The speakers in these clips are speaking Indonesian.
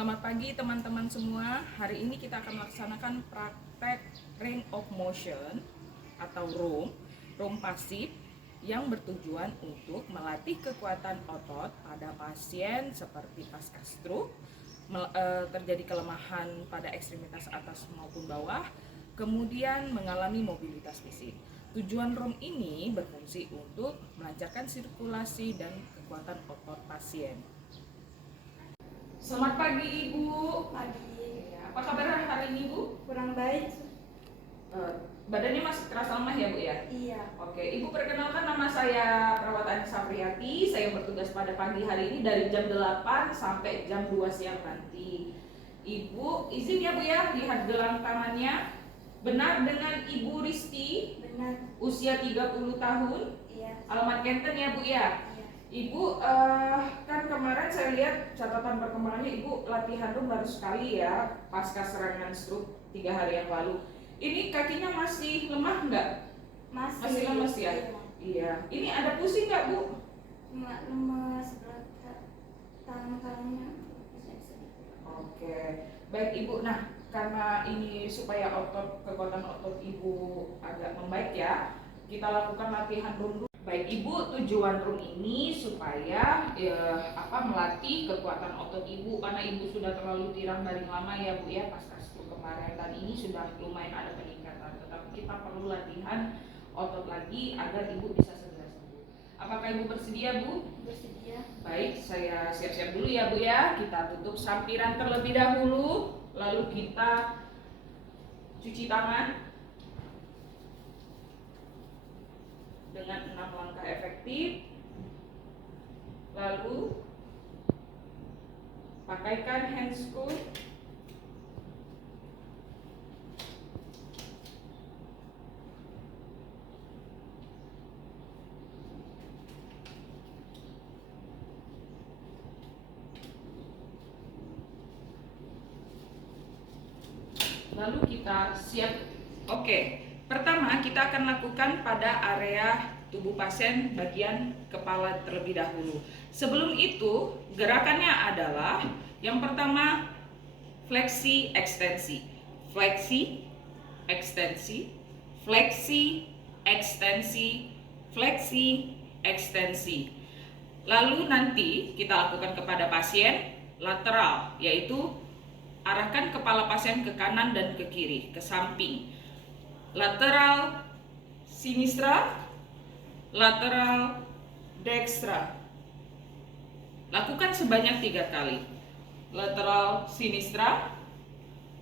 Selamat pagi teman-teman semua. Hari ini kita akan melaksanakan praktek range of motion atau ROM pasif yang bertujuan untuk melatih kekuatan otot pada pasien seperti pasca stroke, terjadi kelemahan pada ekstremitas atas maupun bawah, kemudian mengalami mobilitas fisik. Tujuan ROM ini berfungsi untuk melancarkan sirkulasi dan kekuatan otot pasien. Selamat pagi Ibu. Pagi. Ya, apa kabar hari ini Bu? Kurang baik. Badannya masih terasa lemah ya Bu ya? Iya. Oke, Ibu perkenalkan, nama saya Perawat Anissa Priyati. Saya bertugas pada pagi hari ini dari jam 8 sampai jam 2 siang nanti. Ibu izin ya Bu ya, lihat gelang tangannya. Benar dengan Ibu Risti? Benar. Usia 30 tahun? Iya. Alamat Kenten ya Bu ya? Iya. Ibu, kan kemarin saya lihat catatan perkembangannya Ibu latihan ROM baru sekali ya pasca serangan stroke 3 hari yang lalu. Ini kakinya masih lemah nggak? Masih lemas ya? Iya. Ini ada pusing nggak Bu? Lemas berat tangannya. Oke, baik Ibu. Nah, karena ini supaya kekuatan otot Ibu agak membaik ya, kita lakukan latihan ROM dulu. Baik Ibu, tujuan ROM ini supaya melatih kekuatan otot Ibu, karena Ibu sudah terlalu tirang dari lama ya Bu ya pasca stroke kemarin, dan ini sudah lumayan ada peningkatan, tetapi kita perlu latihan otot lagi agar Ibu bisa segera sembuh. Apakah Ibu bersedia Bu? Bersedia. Baik, saya siap-siap dulu ya Bu ya. Kita tutup sampiran terlebih dahulu, lalu kita cuci tangan dengan 6 langkah efektif. Lalu pakaikan handscoon. Lalu kita siap. Oke, pertama kita akan lakukan pada area tubuh pasien bagian kepala terlebih dahulu. Sebelum itu, gerakannya adalah yang pertama fleksi ekstensi. Fleksi ekstensi, fleksi ekstensi, fleksi ekstensi. Lalu nanti kita lakukan kepada pasien lateral, yaitu arahkan kepala pasien ke kanan dan ke kiri, ke samping. Lateral sinistra, lateral dextra. Lakukan sebanyak 3 kali. Lateral sinistra,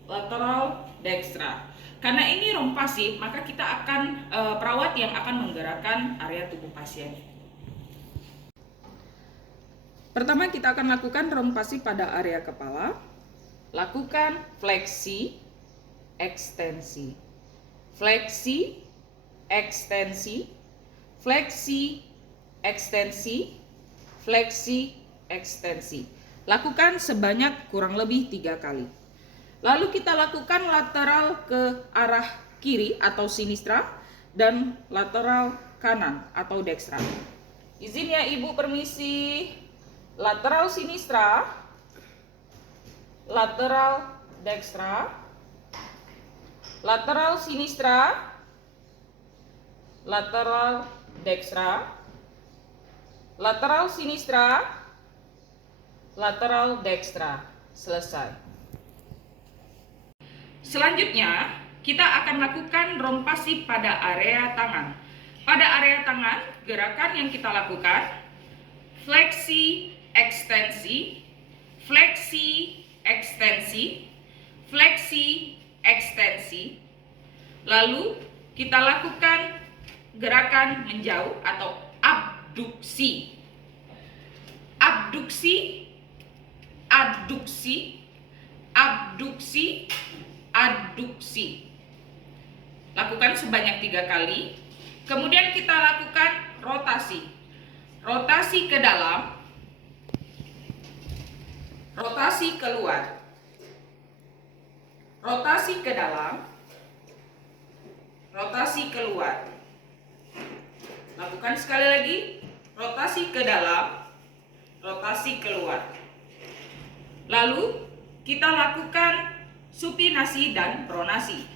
lateral dextra. Karena ini ROM pasif, maka kita akan perawat yang akan menggerakkan area tubuh pasien. Pertama kita akan lakukan ROM pasif pada area kepala. Lakukan fleksi ekstensi. Fleksi ekstensi, fleksi ekstensi, fleksi ekstensi. Lakukan sebanyak kurang lebih 3 kali. Lalu kita lakukan lateral ke arah kiri atau sinistra dan lateral kanan atau dextra. Izin ya Ibu, permisi. Lateral sinistra, lateral dextra, lateral sinistra, lateral dextra, lateral sinistra, lateral dextra. Selesai. Selanjutnya, kita akan lakukan ROM pasif pada area tangan. Pada area tangan, gerakan yang kita lakukan fleksi ekstensi, fleksi ekstensi, fleksi ekstensi. Lalu kita lakukan gerakan menjauh atau abduksi. Abduksi, adduksi, abduksi, adduksi. Lakukan sebanyak 3 kali. Kemudian kita lakukan rotasi. Rotasi ke dalam, rotasi keluar. Rotasi ke dalam, rotasi keluar. Lakukan sekali lagi, rotasi ke dalam, rotasi keluar. Lalu kita lakukan supinasi dan pronasi.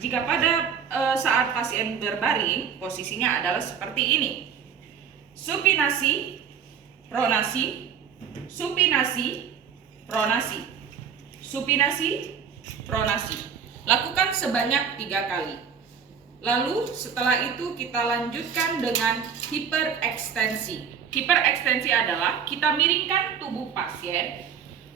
Jika pada saat pasien berbaring, posisinya adalah seperti ini. Supinasi, pronasi, supinasi, pronasi, supinasi, pronasi. Lakukan sebanyak 3 kali. Lalu setelah itu kita lanjutkan dengan hiperekstensi. Hiperekstensi adalah kita miringkan tubuh pasien,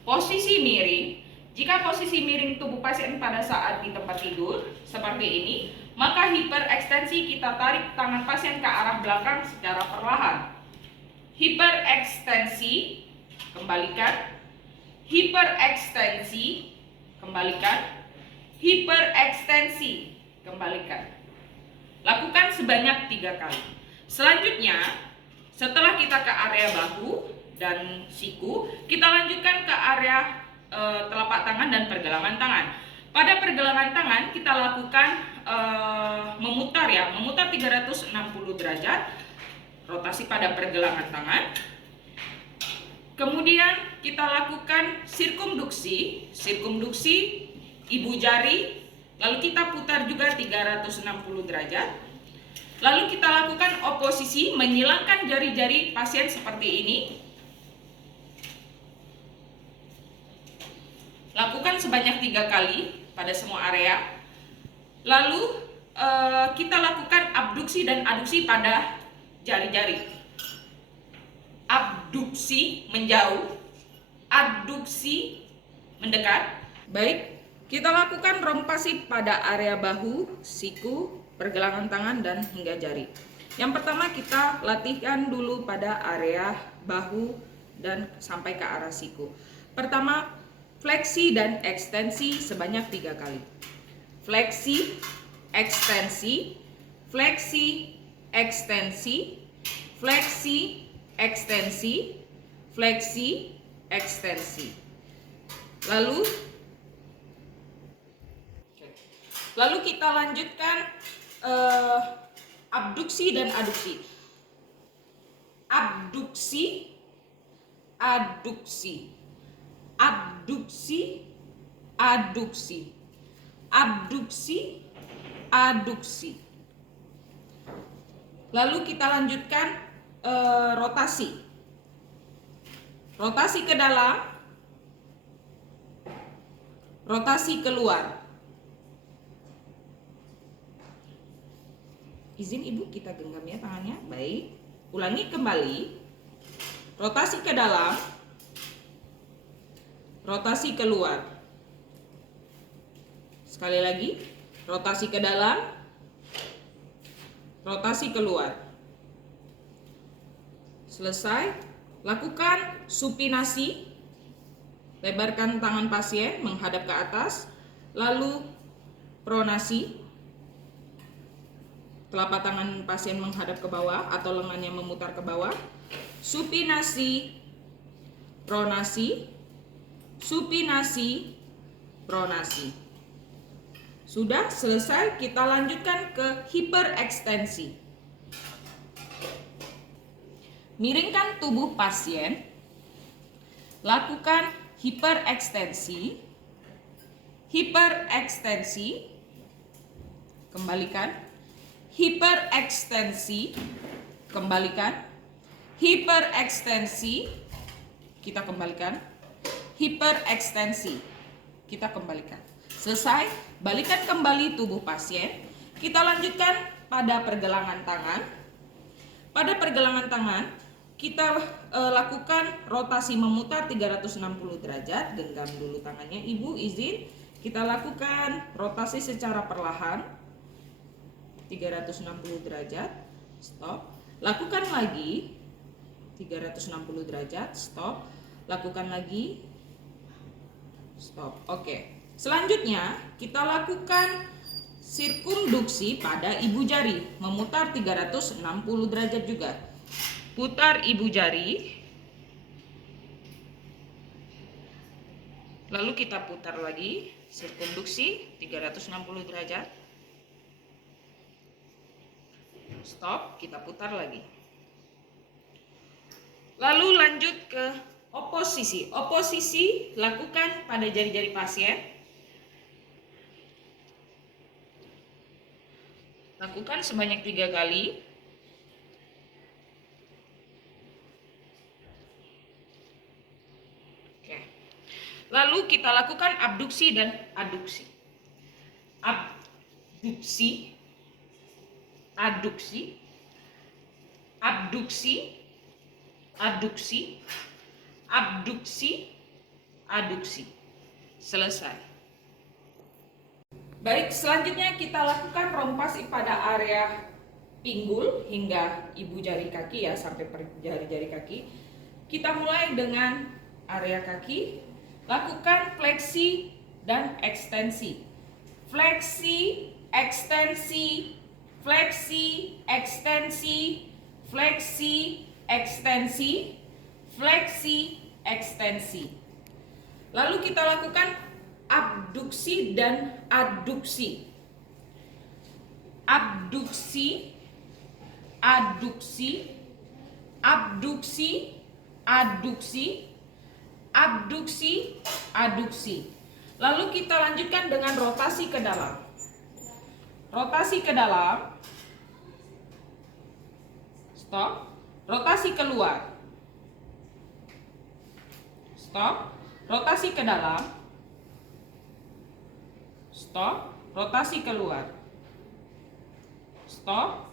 posisi miring. Jika posisi miring tubuh pasien pada saat di tempat tidur seperti ini, maka hiperekstensi kita tarik tangan pasien ke arah belakang secara perlahan. Hiperekstensi, kembalikan. Hiperekstensi, kembalikan. Hiperekstensi, kembalikan. Lakukan sebanyak 3 kali. Selanjutnya, setelah kita ke area bahu dan siku, kita lanjutkan ke area telapak tangan dan pergelangan tangan. Pada pergelangan tangan kita lakukan memutar 360 derajat, rotasi pada pergelangan tangan. Kemudian kita lakukan sirkumduksi ibu jari, lalu kita putar juga 360 derajat. Lalu kita lakukan oposisi, menyilangkan jari-jari pasien seperti ini. Lakukan sebanyak 3 kali pada semua area. Lalu kita lakukan abduksi dan aduksi pada jari-jari. Abduksi menjauh, adduksi mendekat. Baik, kita lakukan rompasi pada area bahu, siku, pergelangan tangan, dan hingga jari. Yang pertama kita latihkan dulu pada area bahu dan sampai ke arah siku. Pertama, fleksi dan ekstensi sebanyak 3 kali. Fleksi, ekstensi, fleksi, ekstensi, fleksi, ekstensi, fleksi, ekstensi. Lalu kita lanjutkan abduksi dan aduksi. Abduksi, aduksi, abduksi, aduksi, abduksi, aduksi. Lalu kita lanjutkan rotasi. Rotasi ke dalam, rotasi keluar. Izin ibu kita genggam ya tangannya. Baik, ulangi kembali. Rotasi ke dalam, rotasi keluar. Sekali lagi, rotasi ke dalam, rotasi keluar. Selesai, lakukan supinasi. Lebarkan tangan pasien menghadap ke atas. Lalu pronasi. Telapak tangan pasien menghadap ke bawah atau lengannya memutar ke bawah. Supinasi, pronasi, supinasi, pronasi. Sudah selesai, kita lanjutkan ke hiperekstensi. Miringkan tubuh pasien. Lakukan hiperekstensi. Hiperekstensi. Kembalikan. Hiperekstensi, kembalikan. Hiperekstensi, kita kembalikan. Hiperekstensi, kita kembalikan. Selesai, balikan kembali tubuh pasien. Kita lanjutkan pada pergelangan tangan. Pada pergelangan tangan, kita lakukan rotasi memutar 360 derajat. Genggam dulu tangannya, ibu izin. Kita lakukan rotasi secara perlahan. 360 derajat, stop. Lakukan lagi 360 derajat, stop. Lakukan lagi, stop. Oke. Selanjutnya kita lakukan sirkumduksi pada ibu jari, memutar 360 derajat juga. Putar ibu jari. Lalu kita putar lagi sirkumduksi 360 derajat. Stop, kita putar lagi. Lalu lanjut ke Oposisi. Oposisi lakukan pada jari-jari pasien. Lakukan sebanyak 3 kali. Oke. Lalu kita lakukan abduksi dan aduksi. Abduksi, aduksi, abduksi, aduksi, abduksi, aduksi. Selesai. Baik, selanjutnya kita lakukan rompasi pada area pinggul hingga ibu jari kaki ya, sampai per jari-jari kaki. Kita mulai dengan area kaki. Lakukan fleksi dan ekstensi. Fleksi, ekstensi, fleksi, ekstensi, fleksi, ekstensi, fleksi, ekstensi. Lalu kita lakukan abduksi dan aduksi. Abduksi, aduksi, abduksi, aduksi, abduksi, aduksi. Lalu kita lanjutkan dengan rotasi ke dalam. Rotasi ke dalam. Stop. Rotasi keluar. Stop. Rotasi ke dalam. Stop. Rotasi keluar. Stop.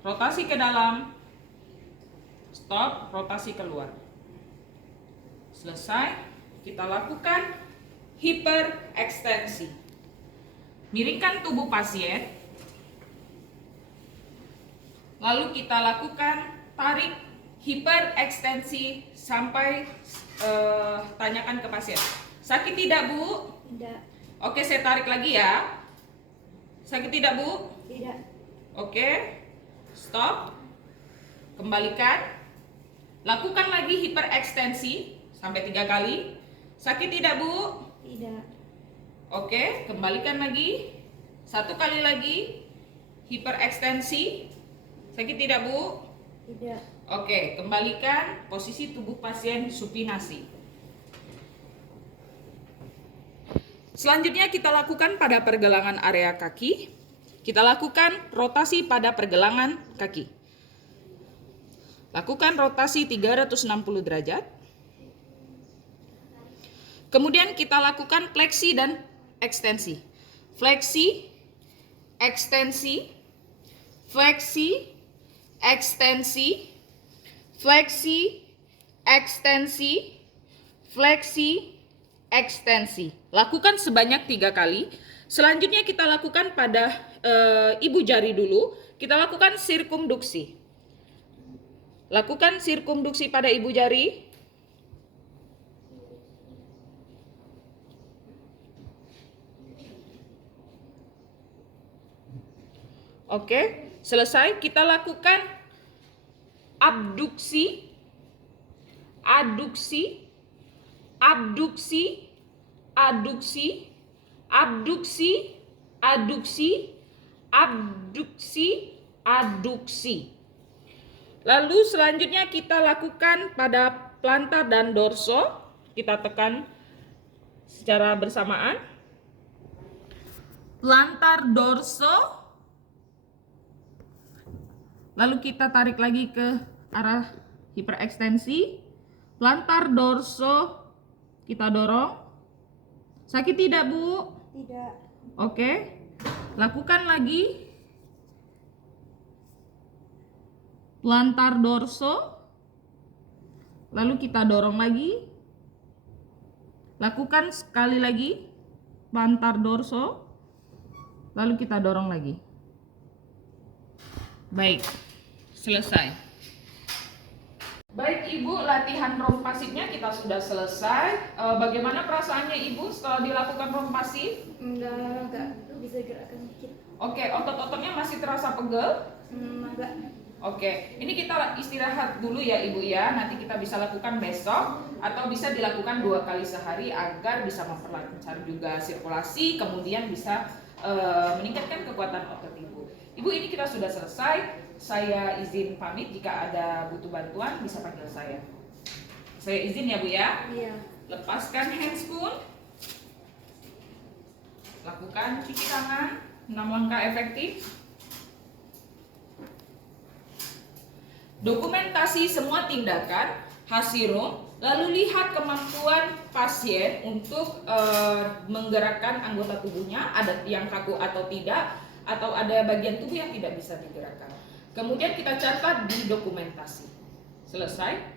Rotasi ke dalam. Stop. Rotasi keluar. Selesai. Kita lakukan hiperekstensi. Miringkan tubuh pasien. Lalu kita lakukan tarik hiperekstensi sampai tanyakan ke pasien. Sakit tidak, Bu? Tidak. Oke, saya tarik lagi ya. Sakit tidak, Bu? Tidak. Oke. Stop. Kembalikan. Lakukan lagi hiperekstensi sampai 3 kali. Sakit tidak, Bu? Tidak. Oke, kembalikan lagi. 1 kali lagi. Hiperekstensi. Sakit tidak, Bu? Tidak. Oke, kembalikan posisi tubuh pasien supinasi. Selanjutnya kita lakukan pada pergelangan area kaki. Kita lakukan rotasi pada pergelangan kaki. Lakukan rotasi 360 derajat. Kemudian kita lakukan fleksi dan ekstensi. Fleksi, ekstensi, fleksi, ekstensi, fleksi, ekstensi, fleksi, ekstensi. Lakukan sebanyak 3 kali. Selanjutnya kita lakukan pada ibu jari dulu. Kita lakukan sirkumduksi. Lakukan sirkumduksi pada ibu jari. Oke, selesai. Kita lakukan abduksi, aduksi, abduksi, aduksi, abduksi, aduksi, abduksi, aduksi. Lalu selanjutnya kita lakukan pada plantar dan dorso. Kita tekan secara bersamaan. Plantar dorso. Lalu kita tarik lagi ke arah hiperekstensi. Plantar dorso. Kita dorong. Sakit tidak, Bu? Tidak. Oke. Lakukan lagi. Plantar dorso. Lalu kita dorong lagi. Lakukan sekali lagi. Plantar dorso. Lalu kita dorong lagi. Baik. Selesai. Baik, Ibu, latihan rompasifnya kita sudah selesai. Bagaimana perasaannya Ibu setelah dilakukan rompasif? Enggak bisa gerakkan dikit. Oke, otot-ototnya masih terasa pegel? Enggak. Oke, ini kita istirahat dulu ya Ibu ya. Nanti kita bisa lakukan besok atau bisa dilakukan 2 kali sehari agar bisa memperlancar juga sirkulasi, kemudian bisa meningkatkan kekuatan otot Ibu. Ibu, ini kita sudah selesai. Saya izin pamit, jika ada butuh bantuan bisa panggil saya. Saya izin ya Bu ya. Iya. Lepaskan handscoon. Lakukan cuci tangan, 6 langkah efektif. Dokumentasi semua tindakan, hasil room, lalu lihat kemampuan pasien untuk menggerakkan anggota tubuhnya, ada yang kaku atau tidak, atau ada bagian tubuh yang tidak bisa digerakkan. Kemudian kita catat di dokumentasi. Selesai.